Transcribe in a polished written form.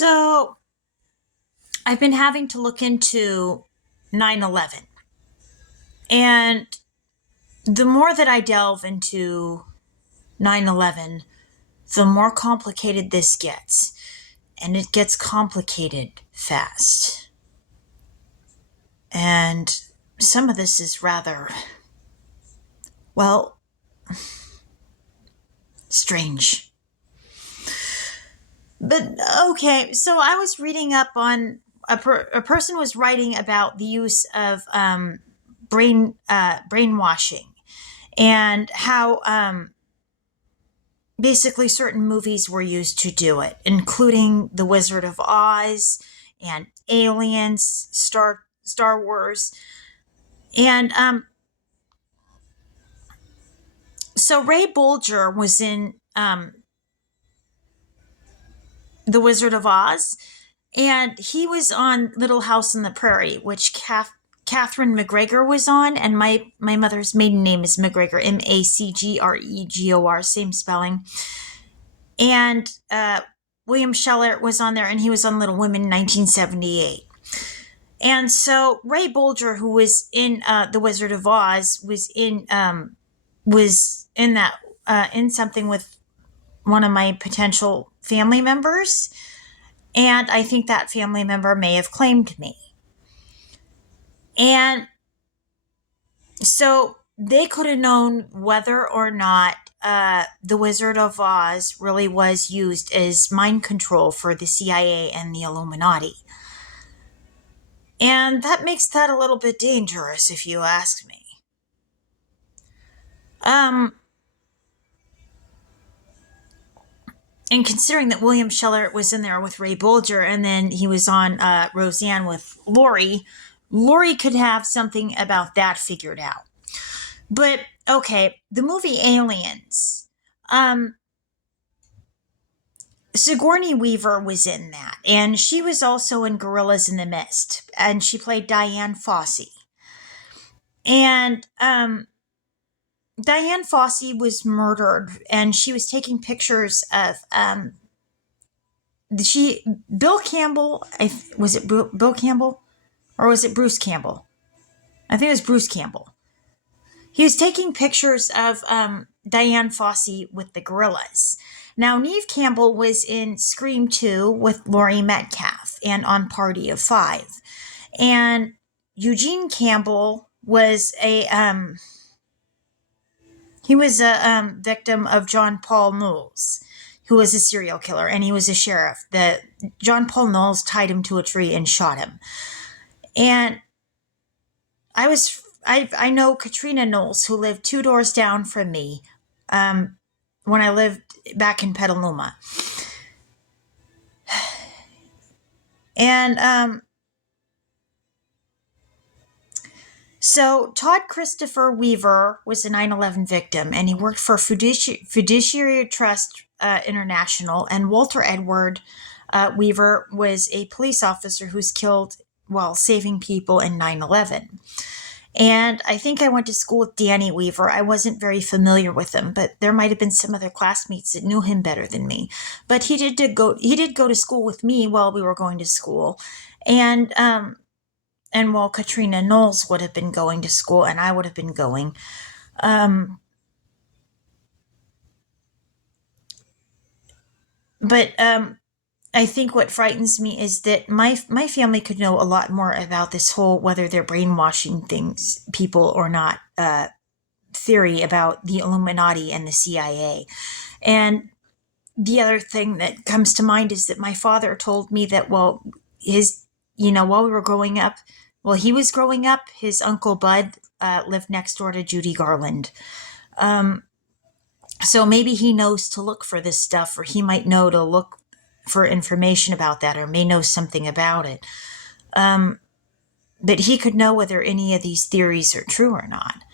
So I've been having to look into 9/11, and the more that I delve into 9/11, the more complicated this gets. And it gets complicated fast. And some of this is rather, well, strange. But okay, so I was reading up on a person was writing about the use of brainwashing and how basically certain movies were used to do it, including The Wizard of Oz and Aliens, Star Wars, and so Ray Bolger was in The Wizard of Oz, and he was on Little House on the Prairie, which Catherine McGregor was on, and my mother's maiden name is McGregor, Macgregor, same spelling. And William Scheller was on there, and he was on Little Women in 1978. And so Ray Bolger, who was in The Wizard of Oz, was in that in something with one of my potential family members, and I think that family member may have claimed me. And so they could have known whether or not The Wizard of Oz really was used as mind control for the CIA and the Illuminati. And that makes that a little bit dangerous, if you ask me. And considering that William Scheller was in there with Ray Bolger, and then he was on Roseanne with Lori could have something about that figured out. But, okay, the movie Aliens. Sigourney Weaver was in that, and she was also in Gorillas in the Mist, and she played Diane Fossey. And Diane Fossey was murdered, and she was taking pictures of Bill Campbell. Was it Bill Campbell, or was it Bruce Campbell? I think it was Bruce Campbell. He was taking pictures of Diane Fossey with the gorillas. Now, Neve Campbell was in Scream 2 with Laurie Metcalf and on Party of Five. And Eugene Campbell was a victim of John Paul Knowles, who was a serial killer, and he was a sheriff. John Paul Knowles tied him to a tree and shot him. And I know Katrina Knowles, who lived 2 doors down from me when I lived back in Petaluma. And so Todd Christopher Weaver was a 9/11 victim, and he worked for Fiduciary Trust International. And Walter Edward Weaver was a police officer who's killed while saving people in 9/11. And I think I went to school with Danny Weaver. I wasn't very familiar with him, but there might have been some other classmates that knew him better than me. But he did go to school with me while we were going to school. And while Katrina Knowles would have been going to school and I would have been going. But I think what frightens me is that my family could know a lot more about this whole whether they're brainwashing people or not theory about the Illuminati and the CIA. And the other thing that comes to mind is that my father told me that while we were growing up, while he was growing up, his Uncle Bud lived next door to Judy Garland. So maybe he knows to look for this stuff, or he might know to look for information about that, or may know something about it. But he could know whether any of these theories are true or not.